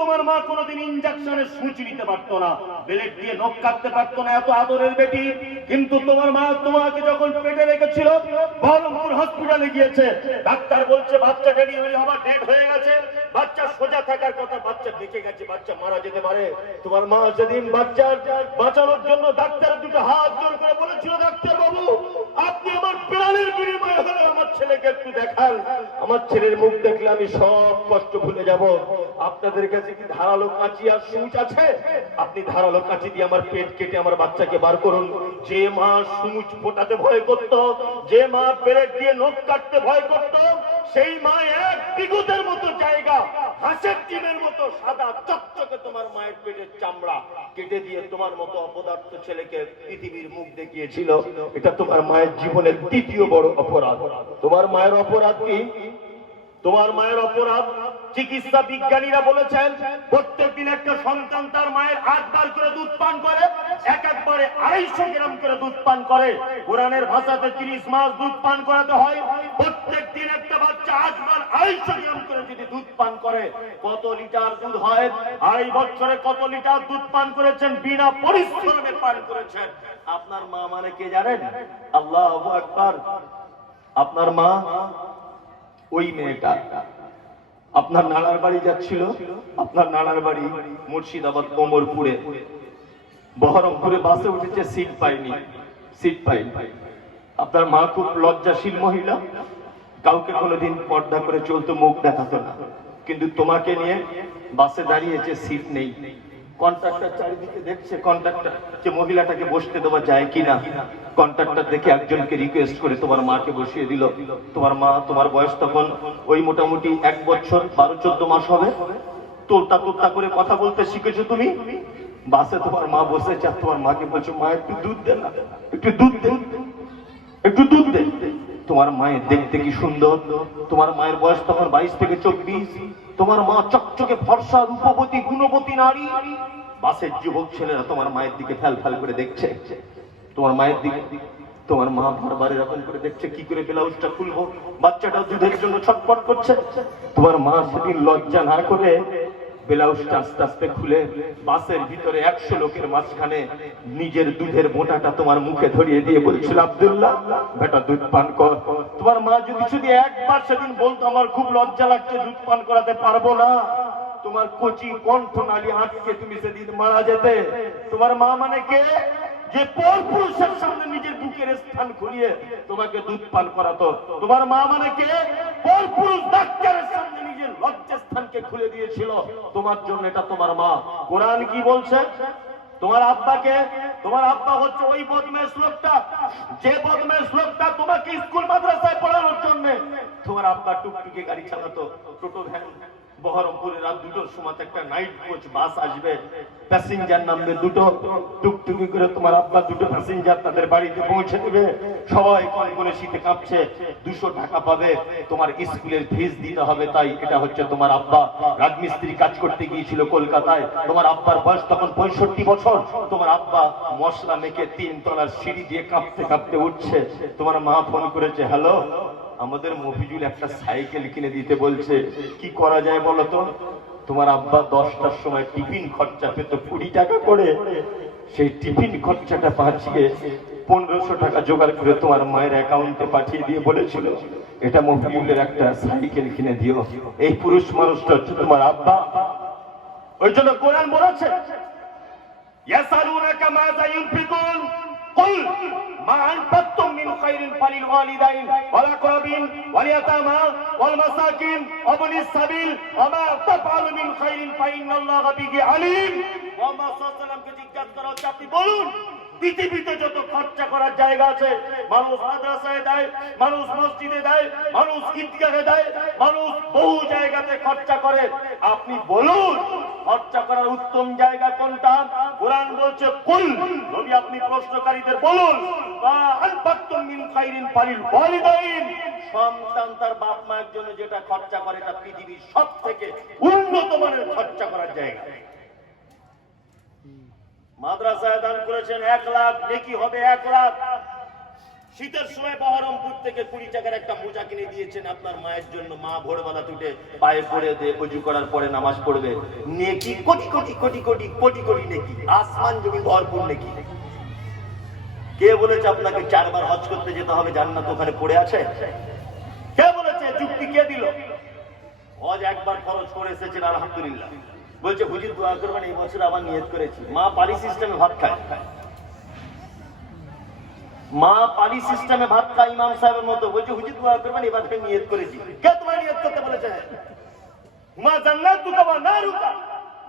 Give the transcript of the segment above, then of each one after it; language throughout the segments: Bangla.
তোমার মা কোনোদিন ইনজেকশনের সূচি নিতে পারতো না, ব্লেড দিয়ে নখ কাটতে পারতো না, এত আদরের বেটি। কিন্তু তোমার মা তোমাকে যখন পেটে রেখেছিল, বহরমপুর হসপিটালে গিয়েছে, ডাক্তার বলছে বাচ্চা ডেলিভারি হবার ডেট হয়ে গেছে, বাচ্চা সোজা থাকার কথা, বাচ্চা বেঁচে গেছে, বাচ্চা মারা যেতে পারে। তোমার মা সেদিন বাচ্চা বাঁচানোর জন্য ডাক্তার দুটো হাত জোর করে বলেছিল, ডাক্তার বাবু আপনি আমার প্রাণের বিনিময়ে হলে আমার ছেলেকে একটু দেখান, আমার ছেলের মুখ দেখলে আমি সব কষ্ট ভুলে যাব। আপনাদের কাছে কি ধারালো কাঁচি আর সূচ আছে? আপনি ধারালো কাঁচি দিয়ে আমার পেট কেটে আমার বাচ্চাকে বার করুন। যে মা সূচ ফোটাতে ভয় করত, যে মা ব্লেড দিয়ে নখ কাটতে ভয় করত, সেই মা এক বিগতের মতো জায়গা, হাঁসের ডিমের মতো সাদা চকচকে তোমার মায়ের পেটের চামড়া কেটে দিয়ে তোমার মতো অপদার্থ ছেলেকে পৃথিবীর মুখ দেখিয়েছিল। এটা তোমার মায়ের জীবনের দ্বিতীয় বড় অপরাধ। তোমার মায়ের অপরাধ কি? তোমার মায়ের অপরাধ, চিকিৎসা বিজ্ঞানীরা বলেছেন প্রত্যেকদিন একটা সন্তান তার মায়ের 8 বার করে দুধ পান করে, একবারে 250 গ্রাম করে দুধ পান করে। কোরআনের ভাষাতে 30 মাস দুধ পান করাতে হয়। প্রত্যেকদিন একটা বাচ্চা 8 বার 250 গ্রাম করে যদি দুধ পান করে, কত লিটার দুধ হয়? 2.5 বছরে কত লিটার দুধ পান করেছেন? বিনা পরিশ্রমে পান করেছেন। আপনার মা মানে কে জানেন? আল্লাহু আকবার। আপনার মা ওই মেয়েটা আপনার নানার বাড়ি যাচ্ছিল, আপনার নানার বাড়ি মুর্শিদাবাদ কোমরপুরে, বহরমপুরে বাসে উঠেছে, সিট পাইনি। আপনার মা খুব লজ্জাশীল মহিলা, কাউকে কোনোদিন পর্দা করে চলতো, মুখ দেখাতো না। কিন্তু তোমাকে নিয়ে বাসে দাঁড়িয়েছে, সিট নেই। কন্ট্রাক্টর চারিদিকে দেখছে, কন্ট্রাক্টর যে মহিলাটাকে বসতে দেওয়া যায় কিনা। কন্ট্রাক্টর দেখে একজনকে রিকোয়েস্ট করে তোমার মাকে বসিয়ে দিল। তোমার মা, তোমার বয়স তখন ওই মোটামুটি 1 বছর 12-14 মাস হবে। তোলতা তোলতা করে কথা বলতে শিখেছো তুমি। বাসে তোমার মা বসেছে, আর তোমার মাকে বলছো মা একটু দুধ দে না, একটু দুধ দে, একটু দুধ দে। তোমার মায়ের দেখতে কি সুন্দর, তোমার মায়ের বয়স তখন 22 থেকে 24। তোমার মা চকচকে ফর্সা, রূপবতী, গুণবতী নারী। বাসের যুবক ছেলেরা তোমার মায়ের দিকে ফ্যাল ফ্যাল করে দেখছে, তোমার মায়ের দিকে। তোমার মা বারবার এরকম করে দেখছে, কি করে ব্লাউজটা খুলবো, বাচ্চাটা দুধের জন্য ছটফট করছে। তোমার মা সেদিন লজ্জা না করে ব্লাউজটা আস্তে আস্তে খুলে বাসের ভিতরে 100 লোকের মাঝখানে নিজের দুধের বোঁটাটা তোমার মুখে ধরিয়ে দিয়ে বলছিল, আব্দুল্লাহ বেটা দুধ পান কর। তোমার মা যদি শুধু একবার সেদিন বলতো আমার খুব লজ্জা লাগছে, দুধ পান করাতে পারবো না, তোমার কচি কণ্ঠনালী আটকে তুমি সেদিন মারা যেতে। তোমার মা মানে কে? যে পরপুরুষের সামনে নিজের বুকের স্থান খুলিয়ে তোমাকে দুধ পান করাতো। তোমার মা মানে কে? পরপুরুষ ডাক্তারের সামনে নিজের লজ্জাস্থানকে খুলে দিয়েছিল তোমার জন্য। এটা তোমার মা। কোরআন কি বলছে? তোমার আব্বাকে, তোমার আব্বা হচ্ছে ওই বদমেশ লোকটা, যে বদমেশ লোকটা তোমাকে স্কুল মাদ্রাসায় পড়ানোর জন্য তোমার আব্বা টুকটুকি গাড়ি চালাতো, টোটো ভ্যান। বহরমপুরে রাত 2টোর সময় একটা নাইট কোচ বাস আসবে, প্যাসেঞ্জার নামবে 2টো, টুকটুকি করে তোমার আব্বা 2টো প্যাসেঞ্জার তাদের বাড়িতে পৌঁছে দেবে। সবাই কনকনে শীতে কাঁপছে, 200 টাকা পাবে, তোমার স্কুলের ফিস দিতে হবে। তাই এটা হচ্ছে তোমার আব্বা রাজমিস্ত্রি কাজ করতে গিয়েছিল কলকাতায়। তোমার আব্বার বয়স তখন 65 বছর। তোমার আব্বা মশলা মেখে 3 তলার সিঁড়ি দিয়ে কাঁপতে কাঁপতে উঠছে। তোমার মা ফোন করেছে, হ্যালো আমাদের মফিজুল একটা সাইকেল কিনে দিতে বলছে, কি করা যায় বলো তো? তোমার আব্বা 10টার সময় টিফিন খরচা পেত 20 টাকা করে, সেই টিফিন খরচাটা পাঠিয়ে 1500 টাকা জোগাড় করে তোমার মায়ের অ্যাকাউন্টে পাঠিয়ে দিয়ে বলেছিল, এটা মফিজুলের একটা সাইকেল কিনে দিও। এই পুরুষ মানুষটা হচ্ছে তোমার আব্বা। ওই জন্য কোরআন বলেছে, ইয়াসালুনাকা মাযা ইউনফিকুন কুল মা আনফাকতুম মিন খায়রিন ফালিল ওয়ালিদাইন ওয়াল আকরাবিন ওয়াল ইয়াতামা ওয়াল মাসাকিন ওয়া ইবনিস সাবিল ওয়া মা তাফআলু মিন খায়রিন ফাইন্নাল্লাহা বিহি আলিম। মুহাম্মদ সাল্লাল্লাহু আলাইহি ওয়াসাল্লামকে জিজ্ঞাসা করা হচ্ছে, আপনি বলুন পৃথিবীতে যত খরচা করার জায়গা আছে, মানুষ মাদ্রাসায় দেয়, মানুষ মসজিদে দেয়, মানুষ ঈদগাহে দেয়, মানুষ বহু জায়গাতে খরচা করে, আপনি বলুন খরচা করার উত্তম জায়গা কোনটা? কোরআন বলছে কুল, নবী আপনি প্রশ্নকারীদের বলুন, মা আনফাকতুম মিন খায়রিন ফালিল ওয়ালিদাইন। সন্তান তার বাপ মায়ের জন্য যেটা খরচা করে এটা পৃথিবীর সবথেকে উন্নত মানের খরচা করার জায়গা। মাদ্রাসায় দান করেছেন 1 লাখ, নেকি হবে 1 লাখ। শীতের সময় বহরমপুর থেকে 20 টাকার একটা মোজা কিনে দিয়েছেন আপনার মায়ের জন্য। মা ভোরবেলা উঠে পায়ে পড়ে দিয়ে ওযু করার পরে নামাজ পড়বে। নেকি কোটি কোটি কোটি কোটি কোটি কোটি নেকি, আসমান জমিন ভরপুর নেকি। কে বলেছে আপনাকে 4 বার হজ করতে যেতে হবে, জান্নাত ওখানে পড়ে আছে? কে বলেছে? যুক্তি কে দিল? হজ একবার খরচ করে এসেছেন আলহামদুলিল্লাহ। বলছে হুজুর দোয়া করবেন, এই বছর আবার নিয়ত করেছি। মা পালি সিস্টেমে ভাত খায়, মা পালি সিস্টেমে ভাত খায় ইমাম সাহেবের মতো। বলছে হুজুর দোয়া করবেন, এবার থেকে নিয়ত করেছি। কে তোমার নিয়ত করতে বলেছে? মা জান্নাত তুকা বা না রুকা,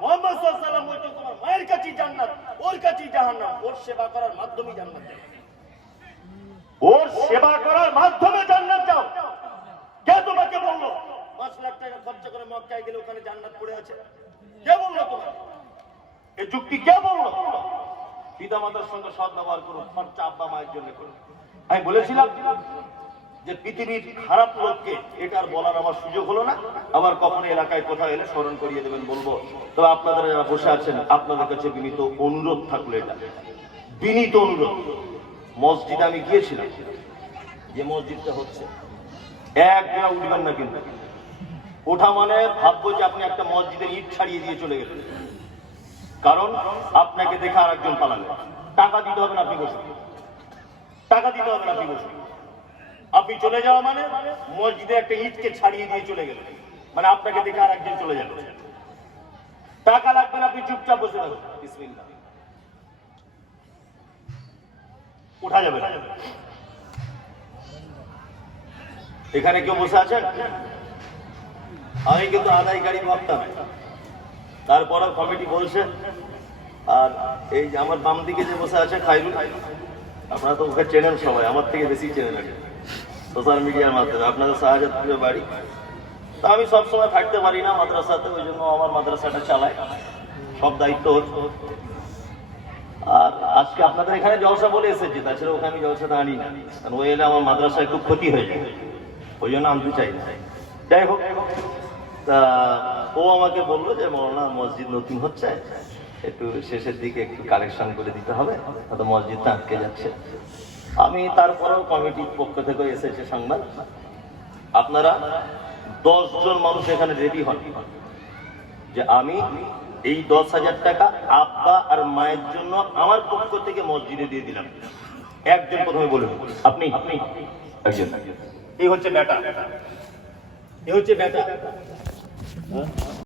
মুহাম্মদ সাল্লাল্লাহু আলাইহি ওয়াসাল্লাম বলছে তোমার মায়ের কাছেই জান্নাত, ওর কাছেই জাহান্নাম। ওর সেবা করার মাধ্যমে জান্নাত যাও, ওর সেবা করার মাধ্যমে জান্নাত যাও। কে তোমাকে বললো 5 লাখ টাকা খরচ করে মক্কায় গেলে ওখানে জান্নাত পড়ে আছে? কে বললো তোমাকে? এই যুক্তি কে বললো? পিতামাতার সঙ্গে সৎ ব্যবহার করুন, খরচা আব্বা মায়ের জন্য করুন। আমি বলেছিলাম যে পৃথিবীর খারাপ লোককে এটা আর বলার আমার সুযোগ হলো না। আবার কখনো এলাকায় কোথাও এলে স্মরণ করিয়ে দেবেন বলবো। তবে আপনারা যারা বসে আছেন, আপনাদের কাছে বিনীত অনুরোধ থাকলো, এটা বিনীত অনুরোধ। মসজিদে আমি গিয়েছিলাম, যে মসজিদটা হচ্ছে, এক জায়গা উঠবেন না কিন্তু। ওঠা মানে ভাববো যে আপনি একটা মসজিদের ইট ছাড়িয়ে দিয়ে চলে গেলেন, কারণ আপনাকে দেখে আর একজন পালাবে। টাকা দিতে হবে না, আপনি বসুন। টাকা দিতে হবে না, আপনি বসুন। আপনি চলে যাওয়া মানে মসজিদে একটা ইটকে ছাড়িয়ে দিয়ে চলে গেলেন, মানে আপনাকে দেখে আর একজন চলে যাবে। টাকা লাগবে না, আপনি চুপচাপ বসে থাকুন। বিসমিল্লাহ। উঠা যাবে না। এখানে কেউ বসে আছেন? আমি কিন্তু আদায়কারী ভাবতাম, তারপরে কমিটি বলছে। আর এই যে আমার বাম দিকে যে বসে আছে খাইরুল, আপনারা তো ওকে চেনেন সবাই, আমার থেকে বেশি চেনেন আগে সোশ্যাল মিডিয়ার মাধ্যমে। আপনাদের শাহজাদপুরের বাড়ি। তা আমি সবসময় থাকতে পারি না মাদ্রাসাতে, ওই জন্য আমার মাদ্রাসাটা চালাই, সব দায়িত্ব হচ্ছে। আর আজকে আপনাদের এখানে জলসা বলে এসেছি, তাছাড়া ওখানে আমি জলসাটা আনি না, কারণ ওই এলে আমার মাদ্রাসায় খুব ক্ষতি হয়ে যায়, ওই জন্য আনতে চাই না। যাই হোক, তা ও আমাকে বললো যে মৌলানা মসজিদ নতুন হচ্ছে, একটু শেষের দিকে একটু কালেকশন করে দিতে হবে, হয়তো মসজিদটা আটকে যাচ্ছে। আমি তারপরেও কমিটির পক্ষ থেকে এসেছে সংবাদ, আপনারা 10 জন মানুষ এখানে রেডি হন যে আমি এই 10,000 টাকা আব্বা আর মায়ের জন্য আমার পক্ষ থেকে মসজিদে দিয়ে দিলাম। একজন প্রথমে বলুন। আপনি? একজন। এই হচ্ছে বেটা, এই হচ্ছে বেটা।